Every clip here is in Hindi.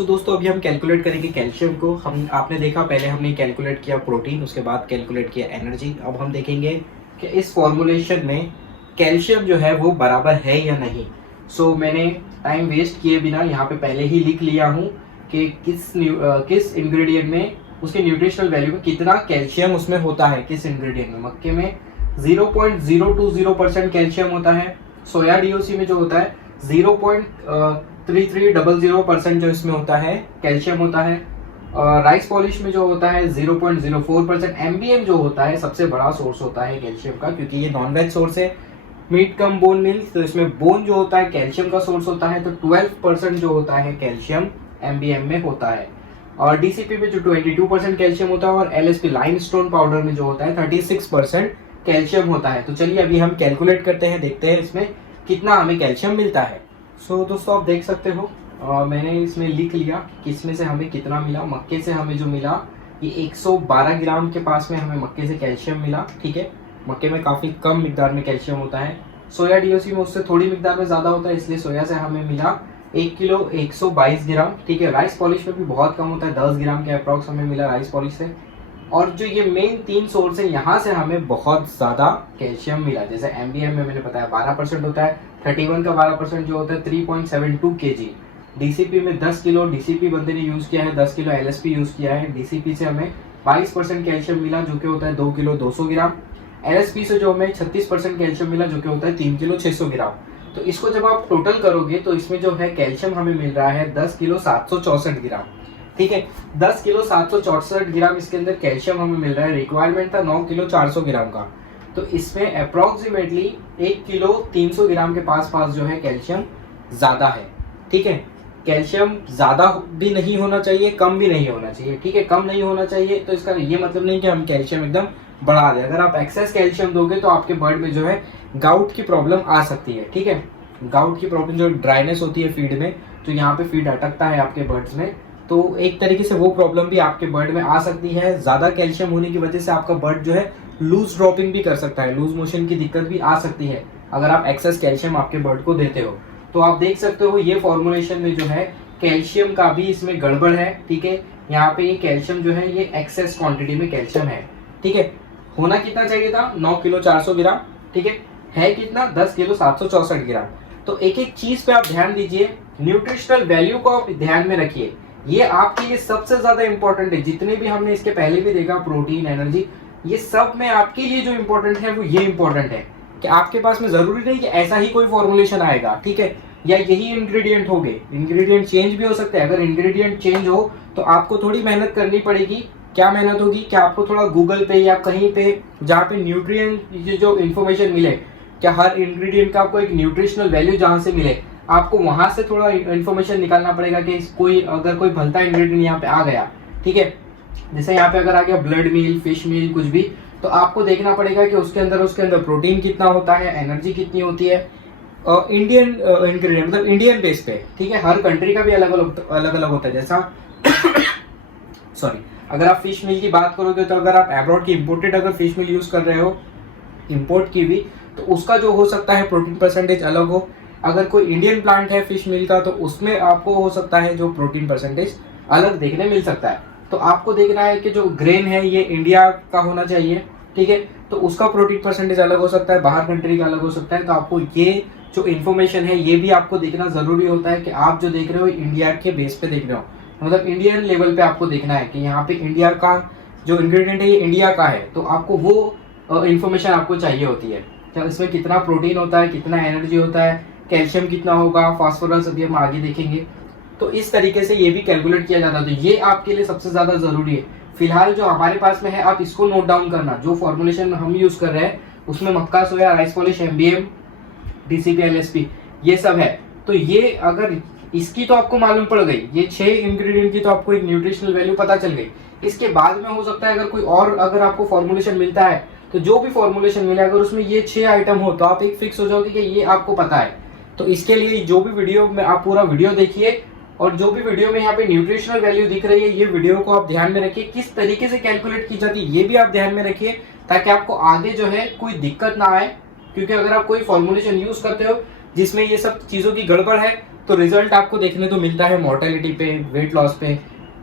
तो दोस्तों अभी हम कैलकुलेट करेंगे कैल्शियम को। हम आपने देखा पहले हमने कैलकुलेट किया प्रोटीन, उसके बाद कैलकुलेट किया एनर्जी। अब हम देखेंगे कि इस फॉर्मूलेशन में कैल्शियम जो है वो बराबर है या नहीं। मैंने टाइम वेस्ट किए बिना यहाँ पे पहले ही लिख लिया हूँ कि किस इंग्रेडिएंट में उसके न्यूट्रिशनल वैल्यू में कितना कैल्शियम उसमें होता है। किस इंग्रेडिएंट में, मक्के में 0.020% कैल्शियम होता है, सोया डीओसी में जो होता है 0.3300% जो इसमें होता है कैल्शियम होता है, राइस पॉलिश में जो होता है 0.04%। एमबीएम जो होता है सबसे बड़ा सोर्स होता है कैल्शियम का, क्योंकि ये नॉन वेज सोर्स है, मीट कम बोन मिल्क, तो इसमें बोन जो होता है कैल्शियम का सोर्स होता है। तो 12% जो होता है कैल्शियम एमबीएम में होता है, और डीसीपी में जो 22% कैल्शियम होता है, और एलएसपी लाइमस्टोन पाउडर में जो होता है 36% कैल्शियम होता है। तो चलिए अभी हम कैलकुलेट करते हैं, देखते हैं इसमें कितना हमें कैल्शियम मिलता है। दोस्तों आप देख सकते हो मैंने इसमें लिख लिया कि इसमें से हमें कितना मिला। मक्के से हमें जो मिला ये 112 ग्राम के पास में हमें मक्के से कैल्शियम मिला। ठीक है, मक्के में काफ़ी कम मिकदार में कैल्शियम होता है। सोया डीओसी में उससे थोड़ी मिकदार में ज़्यादा होता है, इसलिए सोया से हमें मिला 1 किलो 122 ग्राम। ठीक है, राइस पॉलिश में भी बहुत कम होता है, 10 ग्राम के अप्रॉक्स हमें मिला राइस पॉलिश से। और जो ये मेन 3 सोर्स है, यहाँ से हमें बहुत ज़्यादा कैल्शियम मिला। जैसे एमबीएम में मैंने बताया 12% होता है, 31 का 12% जो होता है 3.72 kg। डीसीपी में 10 किलो डीसीपी बंदे ने यूज़ किया है, 10 किलो एलएसपी यूज़ किया है। डीसीपी से हमें 22% कैल्शियम मिला, जो कि होता है 2 किलो 200 ग्राम। एलएसपी से जो हमें 36% कैल्शियम मिला, जो कि होता है 3 किलो 600 ग्राम। तो इसको जब आप टोटल करोगे तो इसमें जो है कैल्शियम हमें मिल रहा है 10 किलो 764 ग्राम। ठीक है, 10 किलो 764 ग्राम इसके अंदर कैल्शियम हमें मिल रहा है। रिक्वायरमेंट था 9 किलो 400 ग्राम का, तो इसमें अप्रोक्सीमेटली 1 किलो 300 ग्राम के पास जो है कैल्शियम ज़्यादा है। ठीक है, कैल्शियम ज़्यादा भी नहीं होना चाहिए, कम भी नहीं होना चाहिए। ठीक है, कम नहीं होना चाहिए तो इसका ये मतलब नहीं कि हम कैल्शियम एकदम बढ़ा दें। अगर आप एक्सेस कैल्शियम दोगे तो आपके बर्ड में जो है गाउट की प्रॉब्लम आ सकती है। ठीक है, गाउट की प्रॉब्लम जो ड्राइनेस होती है फीड में, तो यहाँ पे फीड अटकता है आपके बर्ड्स में, तो एक तरीके से वो प्रॉब्लम भी आपके बर्ड में आ सकती है। ज़्यादा कैल्शियम होने की वजह से आपका बर्ड जो है लूज ड्रॉपिंग भी कर सकता है, लूज मोशन की दिक्कत भी आ सकती है अगर आप एक्सेस कैल्शियम आपके बर्ड को देते हो। तो आप देख सकते हो ये फॉर्मुलेशन में जो है कैल्शियम का भी इसमें गड़बड़ है। ठीक है, यहाँ पे ये कैल्शियम जो है ये एक्सेस क्वांटिटी में कैल्शियम है। ठीक है, होना कितना चाहिए था 9 किलो 400 ग्राम। ठीक है कितना 10 किलो 764 ग्राम। तो एक एक चीज पे आप ध्यान दीजिए, न्यूट्रिशनल वैल्यू को आप ध्यान में रखिए, ये आपके लिए सबसे ज्यादा इंपॉर्टेंट है। जितने भी हमने इसके पहले भी देखा, प्रोटीन, एनर्जी, ये सब में आपके लिए जो इंपॉर्टेंट है वो ये इंपॉर्टेंट है कि आपके पास में जरूरी नहीं कि ऐसा ही कोई फॉर्मुलेशन आएगा। ठीक है, या यही इंग्रेडिएंट हो गए, इंग्रेडिएंट चेंज भी हो सकते हैं। अगर इंग्रेडिएंट चेंज हो तो आपको थोड़ी मेहनत करनी पड़ेगी। क्या मेहनत होगी कि आपको थोड़ा गूगल पे या कहीं पे जहाँ पे न्यूट्रिएंट जो इन्फॉर्मेशन मिले, क्या हर इंग्रेडिएंट का आपको एक न्यूट्रिशनल वैल्यू जहाँ से मिले, आपको वहां से थोड़ा इन्फॉर्मेशन निकालना पड़ेगा कि अगर कोई भलता इंग्रेडिएंट यहाँ पे आ गया। ठीक है, जैसे यहाँ पे अगर आ गया ब्लड मील, फिश मील, कुछ भी, तो आपको देखना पड़ेगा कि उसके अंदर प्रोटीन कितना होता है, एनर्जी कितनी होती है। इंडियन इंग्रेडिएंट मतलब इंडियन बेस पे। ठीक है, हर कंट्री का भी अलग अलग होता है। जैसा सॉरी, अगर आप फिश मील की बात करोगे तो अगर आप एब्रॉड की इम्पोर्टेड अगर फिश मील यूज कर रहे हो, इम्पोर्ट की भी, तो उसका जो हो सकता है प्रोटीन परसेंटेज अलग हो। अगर कोई इंडियन प्लांट है फिश मील का, तो उसमें आपको हो सकता है जो प्रोटीन परसेंटेज अलग देखने मिल सकता है। तो आपको देखना है कि जो ग्रेन है ये इंडिया का होना चाहिए। ठीक है, तो उसका प्रोटीन परसेंटेज अलग हो सकता है, बाहर कंट्री का अलग हो सकता है। तो आपको ये जो इन्फॉर्मेशन है ये भी आपको देखना जरूरी होता है कि आप जो देख रहे हो इंडिया के बेस पे देख रहे हो, मतलब इंडियन लेवल पे आपको देखना है कि यहाँ पे इंडिया का जो इंग्रेडिएंट है ये इंडिया का है। तो आपको वो इन्फॉर्मेशन आपको चाहिए होती है, क्या इसमें कितना प्रोटीन होता है, कितना एनर्जी होता है, कैल्शियम कितना होगा, फास्फोरस, अभी हम आगे देखेंगे। तो इस तरीके से ये भी कैलकुलेट किया जाता है। तो ये आपके लिए सबसे ज्यादा जरूरी है। फिलहाल जो हमारे पास में है आप इसको नोट डाउन करना, जो फॉर्मुलेशन हम यूज कर रहे हैं उसमें मक्का, soya, rice polish, MBM, DCP, LSP, ये सब है। तो ये अगर इसकी तो आपको मालूम पड़ गई, ये 6 इंग्रेडिएंट की तो आपको एक न्यूट्रिशनल वैल्यू पता चल गई। इसके बाद में हो सकता है अगर कोई और अगर आपको फॉर्मुलेशन मिलता है, तो जो भी फॉर्मुलेशन मिले अगर उसमें ये 6 आइटम हो तो आप एक फिक्स हो जाओगे कि ये आपको पता है। तो इसके लिए जो भी वीडियो में आप पूरा वीडियो देखिए, और जो भी वीडियो में यहाँ पे न्यूट्रिशनल वैल्यू दिख रही है ये वीडियो को आप ध्यान में रखिए, किस तरीके से कैलकुलेट की जाती है ये भी आप ध्यान में रखिए, ताकि आपको आगे जो है कोई दिक्कत ना आए। क्योंकि अगर आप कोई फॉर्मुलेशन यूज करते हो जिसमें ये सब चीजों की गड़बड़ है, तो रिजल्ट आपको देखने तो मिलता है मोर्टेलिटी पे, वेट लॉस पे,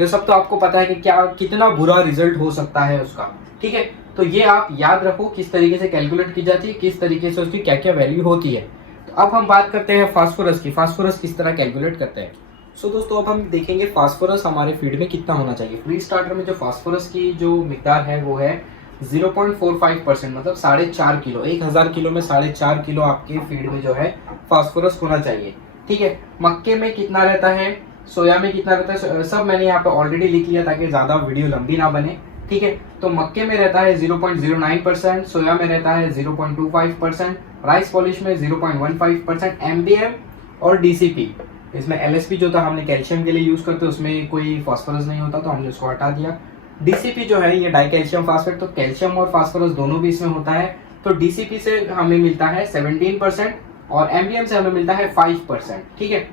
ये सब तो आपको पता है कि क्या कितना बुरा रिजल्ट हो सकता है उसका, ठीक है। तो ये आप याद रखो किस तरीके से कैलकुलेट की जाती है, किस तरीके से उसकी क्या क्या वैल्यू होती है। तो अब हम बात करते हैं फास्फोरस की, फास्फोरस किस तरह कैलकुलेट करते हैं। सो दोस्तों अब हम देखेंगे फास्फोरस हमारे फीड में कितना होना चाहिए। प्री स्टार्टर में जो फास्फोरस की जो मिकदार है वो है 0.45%, मतलब 4.5 किलो। 1000 किलो में 4.5 किलो आपके फीड में जो है फास्फोरस होना चाहिए, ठीक है। मक्के में कितना रहता है, सोया में कितना रहता है, सब मैंने यहाँ पे ऑलरेडी लिख लिया ताकि ज़्यादा वीडियो लंबी ना बने, ठीक है। तो मक्के में रहता है 0.09%, सोया में रहता है 0.25%, राइस पॉलिश में 0.15%, एमबीएम और डीसीपी, इसमें एलएसपी जो था हमने कैल्शियम के लिए यूज करते उसमें कोई फास्फोरस नहीं होता तो हमने उसको हटा दिया। डीसीपी जो है ये डाई कैल्शियम फास्फेट, तो कैल्शियम और फास्फोरस दोनों भी इसमें होता है। तो डीसीपी से हमें मिलता है 17% और एमबीएम से हमें मिलता है 5%, ठीक है।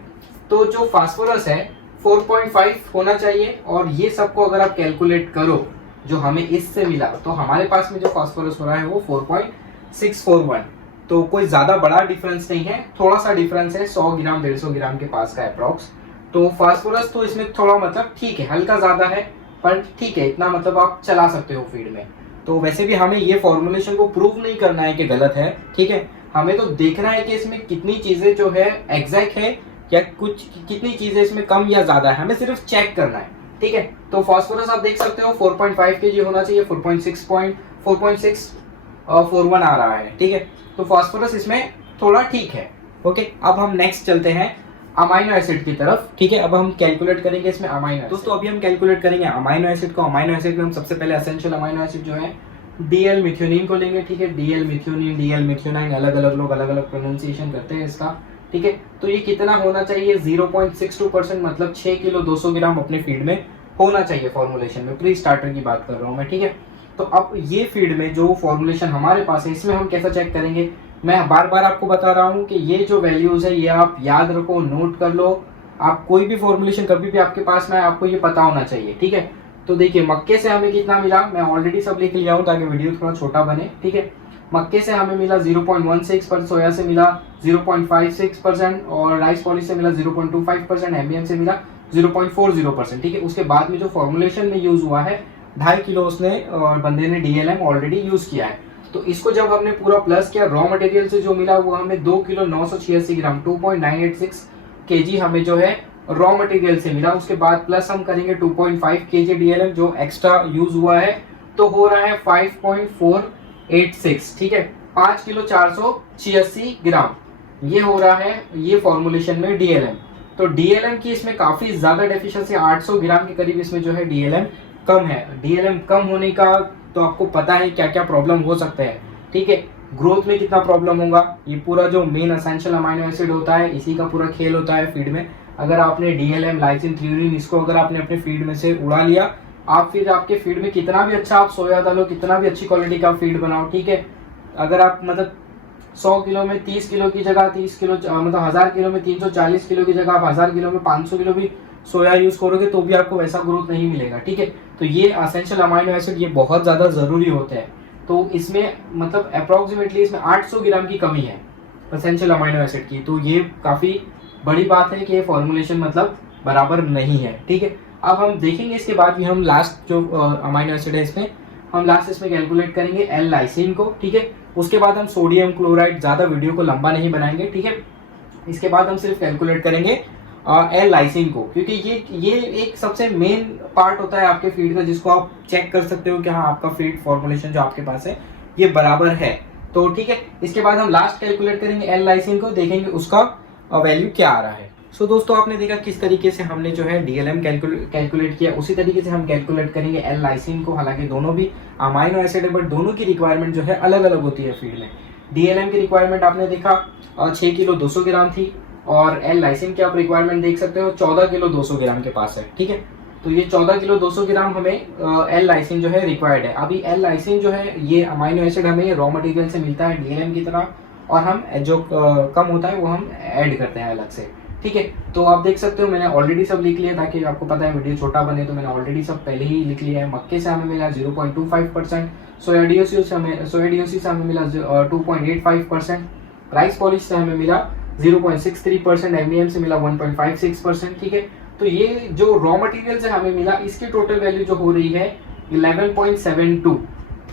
तो जो फास्फोरस है 4.5 होना चाहिए, और ये सबको अगर आप कैलकुलेट करो जो हमें इससे मिला, तो हमारे पास में जो फास्फोरस हो रहा है वो 4.641, तो कोई ज्यादा बड़ा डिफरेंस नहीं है, थोड़ा सा डिफरेंस है 100 ग्राम 150 ग्राम के पास का अप्रॉक्स। तो फास्फोरस तो इसमें थोड़ा मतलब ठीक है, हल्का ज्यादा है पर ठीक है, इतना मतलब आप चला सकते हो फीड में। तो वैसे भी हमें ये फॉर्मुलेशन को प्रूव नहीं करना है कि गलत है, ठीक है। हमें तो देखना है कि इसमें कितनी चीजें जो है एग्जैक्ट है या कुछ कितनी चीजें इसमें कम या ज्यादा है, हमें सिर्फ चेक करना है, ठीक है। तो फास्फोरस आप देख सकते हो 4.5 kg होना चाहिए, 4.641 आ रहा है, ठीक है। तो फास्फोरस इसमें थोड़ा ठीक है, ओके। अब हम नेक्स्ट चलते हैं अमाइनो एसिड की तरफ, ठीक है। अब हम कैलकुलेट करेंगे इसमें अमाइनो एसिड। दोस्तों अभी हम कैलकुलेट करेंगे अमाइनो एसिड को। अमाइनो एसिड में हम सबसे पहले एसेंशियल अमाइनो एसिड जो है डीएल मिथ्योनिन को लेंगे, ठीक है। डीएल मिथ्योनिन, डीएल मिथ्योनाइन, अलग अलग लोग अलग अलग प्रोनाउंसिएशन करते हैं इसका, ठीक है। तो ये कितना होना चाहिए 0.62%, मतलब 6 किलो 200 ग्राम अपने फीड में होना चाहिए फॉर्मुलेशन में। प्री स्टार्टर की बात कर रहा हूँ मैं, ठीक है। तो अब ये फीड में जो फॉर्मुलेशन हमारे पास है इसमें हम कैसा चेक करेंगे, मैं बार बार आपको बता रहा हूँ कि ये जो वैल्यूज है ये आप याद रखो, नोट कर लो। आप कोई भी फॉर्मुलेशन कभी भी आपके पास में आपको ये पता होना चाहिए, ठीक है। तो देखिए मक्के से हमें कितना मिला, मैं ऑलरेडी सब लिख लिया हूँ ताकि वीडियो थोड़ा छोटा बने, ठीक है। मक्के से हमें मिला 0.16%, सोया से मिला 0.56% और राइस पॉलिश से मिला 0.25%, एमबीएम से मिला 0.40%, ठीक है। उसके बाद में जो फॉर्मुलेशन में यूज हुआ है 2.5 किलो उसने बंदे ने डीएलएम ऑलरेडी यूज किया है। तो इसको जब हमने पूरा प्लस किया, रॉ मटेरियल से जो मिला वो हमें 2 किलो 986 ग्राम 2.986 kg हमें जो है रॉ मटेरियल से मिला। उसके बाद प्लस हम करेंगे 2.5 kg डीएलएम जो एक्स्ट्रा यूज हुआ है, तो हो रहा है 5.486, ठीक है। 5 किलो 486 ग्राम ये हो रहा है ये फॉर्मुलेशन में डीएलएम। तो डीएलएम की इसमें काफी ज्यादा डेफिशिएंसी, 800 ग्राम के करीब इसमें जो है डीएलएम कम है। डीएलएम कम होने का तो आपको पता है क्या क्या प्रॉब्लम हो सकते हैं, ठीक है। ग्रोथ में कितना प्रॉब्लम होगा, ये पूरा जो मेन एसेंशियल अमाइनो एसिड होता है इसी का पूरा खेल होता है फीड में। अगर आपने डीएलएम, लाइसिन, थ्रियोनिन इसको अगर आपने अपने फीड में से उड़ा लिया, आप फिर आपके फीड में कितना भी अच्छा आप सोया डालो, कितना भी अच्छी क्वालिटी का फीड बनाओ, ठीक है। अगर आप मतलब 100 किलो में 30 किलो की जगह 30 किलो, मतलब 1000 किलो में 340 किलो की जगह आप 1000 किलो में 500 किलो भी सोया यूज करोगे तो भी आपको वैसा ग्रोथ नहीं मिलेगा, ठीक है। तो ये एसेंशियल अमाइनो एसिड ये बहुत ज्यादा जरूरी होते हैं। तो इसमें मतलब अप्रोक्सीमेटली इसमें 800 ग्राम की कमी है एसेंशियल अमाइनो एसिड की, तो ये काफी बड़ी बात है कि ये फॉर्मुलेशन मतलब बराबर नहीं है, ठीक है। अब हम देखेंगे इसके बाद भी हम लास्ट जो अमाइनो एसिड है इसमें हम लास्ट इसमें कैलकुलेट करेंगे एल लाइसिन को, ठीक है। उसके बाद हम सोडियम क्लोराइड, ज्यादा वीडियो को लंबा नहीं बनाएंगे, ठीक है। इसके बाद हम सिर्फ कैलकुलेट करेंगे एल लाइसिन को, क्योंकि ये एक सबसे मेन पार्ट होता है आपके फीड का जिसको आप चेक कर सकते हो कि हाँ आपका फीड फॉर्मुलेशन जो आपके पास है ये बराबर है, तो ठीक है। इसके बाद हम लास्ट कैलकुलेट करेंगे एल लाइसिन को, देखेंगे उसका वैल्यू क्या आ रहा है। सो दोस्तों आपने देखा किस तरीके से हमने जो है डीएलएम कैलकुलेट किया, उसी तरीके से हम कैलकुलेट करेंगे एल लाइसिन को। हालांकि दोनों भी अमाइनो एसिड है बट दोनों की रिक्वायरमेंट जो है अलग अलग होती है फीड में। डीएलएम की रिक्वायरमेंट आपने देखा 6 किलो 200 ग्राम थी, और एल लाइसिन की आप रिक्वायरमेंट देख सकते हो 14 किलो 200 ग्राम के पास है, ठीक है। तो ये 14 किलो 200 ग्राम हमें एल लाइसिन जो है रिक्वायर्ड है। अभी एल लाइसिन जो है ये अमाइनो एसिड हमें रॉ मटेरियल से मिलता है डीएलएम की तरह, और हम जो कम होता है वो हम ऐड करते हैं अलग से, ठीक है। तो आप देख सकते हो मैंने ऑलरेडी सब लिख लिया ताकि आपको पता है वीडियो छोटा बने, तो मैंने ऑलरेडी सब पहले ही लिख लिया है। मक्के से हमें मिला 0.25%, सोया डीओसी से हमें मिला 2.85%, राइस पॉलिश से हमें मिला 0.63%, एमबीएम से मिला 1.56%, ठीक है। तो ये जो रॉ मटेरियल से हमें मिला, इसकी टोटल वैल्यू जो हो रही है 11.72।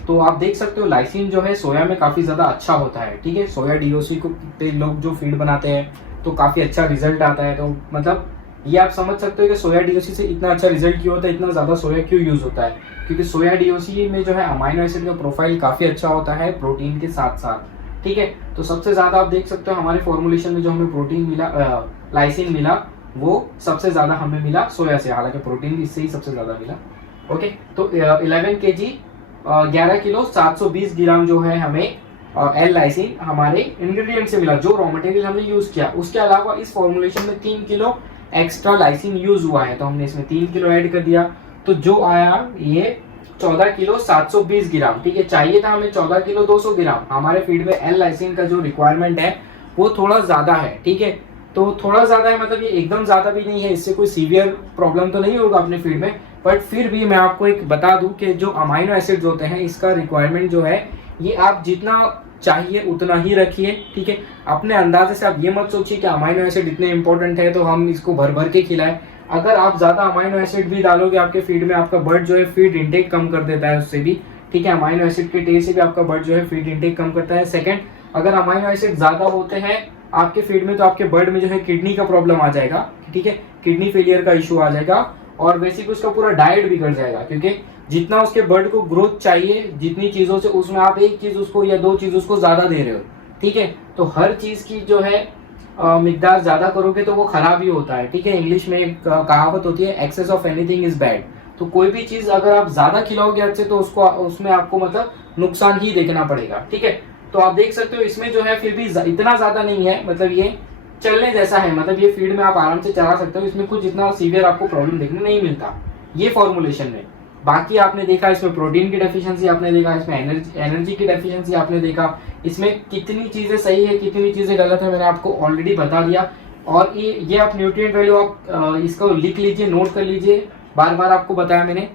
तो आप देख सकते हो लाइसिन जो है सोया में काफ़ी ज़्यादा अच्छा होता है, ठीक है। सोया डीओसी को पे लोग जो फीड बनाते हैं तो काफ़ी अच्छा रिजल्ट आता है। तो मतलब ये आप समझ सकते हो कि सोया डीओसी से इतना अच्छा रिजल्ट क्यों होता है, इतना ज़्यादा सोया क्यों यूज़ होता है, क्योंकि सोया डीओसी में जो है अमाइनो एसिड का प्रोफाइल काफ़ी अच्छा होता है प्रोटीन के साथ साथ, ठीक है। तो सबसे ज़्यादा आप देख सकते हो हमारे फॉर्मुलेशन में जो हमें प्रोटीन मिला, लाइसिन मिला, वो सबसे ज़्यादा हमें मिला सोया से, हालांकि प्रोटीन इससे ही सबसे ज़्यादा मिला। ओके, तो 11 kg 11 किलो 720 ग्राम जो है हमें एल लाइसिन हमारे इंग्रेडिएंट से मिला, जो रॉ मटेरियल हमने यूज किया। उसके अलावा इस फॉर्मुलेशन में 3 किलो एक्स्ट्रा लाइसिन यूज हुआ है, तो हमने इसमें 3 किलो ऐड कर दिया, तो जो आया ये 14 किलो 720 ग्राम, ठीक है। चाहिए था हमें 14 किलो 200 ग्राम। हमारे फीड में एल लाइसिन का जो रिक्वायरमेंट है वो थोड़ा ज्यादा है, ठीक है। तो थोड़ा ज्यादा है मतलब ये एकदम ज्यादा भी नहीं है, इससे कोई सीवियर प्रॉब्लम तो नहीं होगा अपने फीड में, बट फिर भी मैं आपको एक बता दूं कि जो अमाइनो एसिड्स होते हैं इसका रिक्वायरमेंट जो है ये आप जितना चाहिए उतना ही रखिए, ठीक है। अपने अंदाजे से आप ये मत सोचिए कि अमाइनो एसिड इतने इंपॉर्टेंट है तो हम इसको भर भर के खिलाएं। अगर आप ज्यादा अमाइनो एसिड भी डालोगे आपके फीड में, आपका बर्ड जो है फीड इंटेक कम कर देता है उससे भी, ठीक है। अमाइनो एसिड के टेस्ट से भी आपका बर्ड जो है फीड इंटेक कम करता है। सेकंड, अगर अमाइनो एसिड ज्यादा होते हैं आपके फीड में तो आपके बर्ड में जो है किडनी का प्रॉब्लम आ जाएगा, ठीक है। किडनी फेलियर का इशू आ जाएगा और वैसे भी उसका पूरा डाइट बिगड़ जाएगा, क्योंकि जितना उसके बर्ड को ग्रोथ चाहिए जितनी चीजों से, उसमें आप एक चीज उसको या दो चीज उसको ज्यादा दे रहे हो, ठीक है। तो हर चीज की जो है मिकदार ज्यादा करोगे तो वो खराब ही होता है, ठीक है। इंग्लिश में एक कहावत होती है, excess of anything is bad. तो कोई भी चीज अगर आप ज्यादा खिलाओगे अच्छे तो उसको उसमें आपको मतलब नुकसान ही देखना पड़ेगा, ठीक है। तो आप देख सकते हो इसमें जो है फिर भी इतना ज्यादा नहीं है, मतलब ये चलने जैसा है, मतलब ये फीड में आप आराम से चला सकते हो, इसमें कुछ इतना सीवियर आपको प्रॉब्लम देखने नहीं मिलता ये फॉर्मुलेशन में। बाकी आपने देखा इसमें प्रोटीन की डेफिशिएंसी आपने देखा, इसमें एनर्जी की डेफिशिएंसी आपने देखा, इसमें कितनी चीजें सही है कितनी चीजें गलत है मैंने आपको ऑलरेडी बता दिया। और ये आप न्यूट्रिएंट वैल्यू आप इसको लिख लीजिए, नोट कर लीजिए, बार बार आपको बताया मैंने।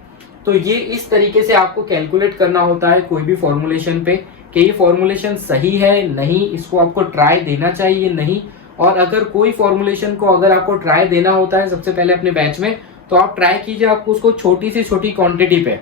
तो ये इस तरीके से आपको कैलकुलेट करना होता है कोई भी फॉर्मुलेशन पे कि ये फॉर्मुलेशन सही है नहीं, इसको आपको ट्राई देना चाहिए नहीं। और अगर कोई फॉर्मुलेशन को अगर आपको ट्राई देना होता है सबसे पहले अपने बैच में, तो आप ट्राई कीजिए आपको उसको छोटी से छोटी क्वांटिटी पे,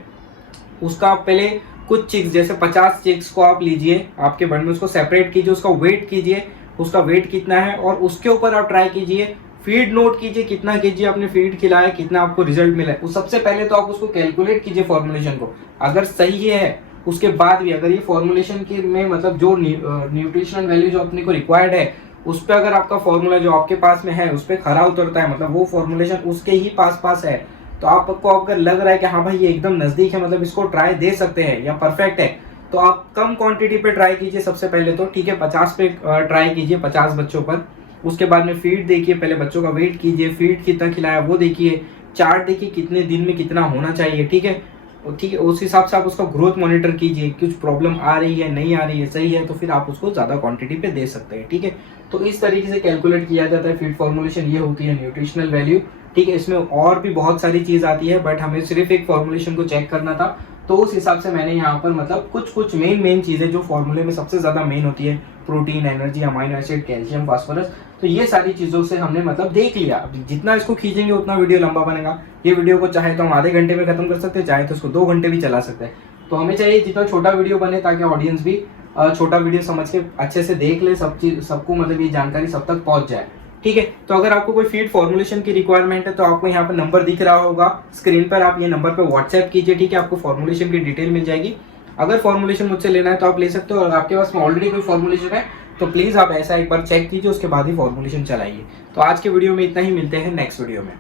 उसका आप पहले कुछ चिक्स जैसे 50 चिक्स को आप लीजिए आपके बर्ड में, उसको सेपरेट कीजिए, उसका वेट कीजिए, उसका वेट कितना है और उसके ऊपर आप ट्राई कीजिए। फीड नोट कीजिए कितना केजी आपने फीड खिलाया, कितना आपको रिजल्ट मिला है। सबसे पहले तो आप उसको कैलकुलेट कीजिए फॉर्मुलेशन को, अगर सही है उसके बाद भी अगर ये फॉर्मुलेशन की में मतलब जो न्यूट्रिशनल वैल्यू जो अपने को रिक्वायर्ड है उस पर अगर आपका फॉर्मूला जो आपके पास में है उस पर खरा उतरता है, मतलब वो फॉर्मुलेशन उसके ही पास है, तो आपको अगर लग रहा है कि हाँ भाई ये एकदम नजदीक है, मतलब इसको ट्राई दे सकते हैं या परफेक्ट है, तो आप कम क्वांटिटी पे ट्राई कीजिए सबसे पहले तो, ठीक है। 50 पे ट्राई कीजिए 50 बच्चों पर। उसके बाद में फीड देखिए, पहले बच्चों का वेट कीजिए, फीड कितना खिलाया वो देखिए, चार्ट देखिए कितने दिन में कितना होना चाहिए, ठीक है। ठीक है, उस हिसाब से आप उसका ग्रोथ मॉनिटर कीजिए, कुछ प्रॉब्लम आ रही है नहीं आ रही है सही है तो फिर आप उसको ज्यादा क्वांटिटी पे दे सकते हैं, ठीक है। तो इस तरीके से कैलकुलेट किया जाता है फीड फॉर्मुलेशन, ये होती है न्यूट्रिशनल वैल्यू, ठीक है। इसमें और भी बहुत सारी चीज आती है बट हमें सिर्फ एक फॉर्मुलेशन को चेक करना था, तो उस हिसाब से मैंने यहाँ पर मतलब कुछ मेन चीजें जो फॉर्मूले में सबसे ज्यादा मेन होती है, protein, energy, amino acid, calcium, phosphorus, तो ये सारी चीजों से हमने मतलब देख लिया। जितना इसको खींचेंगे उतना वीडियो लंबा बनेगा। ये वीडियो को चाहे तो हम आधे घंटे में खत्म कर सकते हैं, चाहे तो उसको 2 घंटे भी चला सकते हैं। तो हमें चाहिए जितना छोटा वीडियो बने ताकि ऑडियंस भी छोटा वीडियो समझ के अच्छे से देख ले, सब चीज सबको मतलब ये जानकारी सब तक पहुंच जाए, ठीक है। तो अगर आपको कोई फीड फॉर्मुलेशन की रिक्वायरमेंट है तो आपको यहाँ पर नंबर दिख रहा होगा स्क्रीन पर, आप ये नंबर पर व्हाट्सएप कीजिए, ठीक है। आपको फॉर्मुलेशन की डिटेल मिल जाएगी। अगर फॉर्मुलेशन मुझसे लेना है तो आप ले सकते हो, और आपके पास में ऑलरेडी कोई फॉर्मुलेशन है तो प्लीज आप ऐसा एक बार चेक कीजिए, उसके बाद ही फॉर्मुलेशन चलाइए। तो आज के वीडियो में इतना ही, मिलते हैं नेक्स्ट वीडियो में।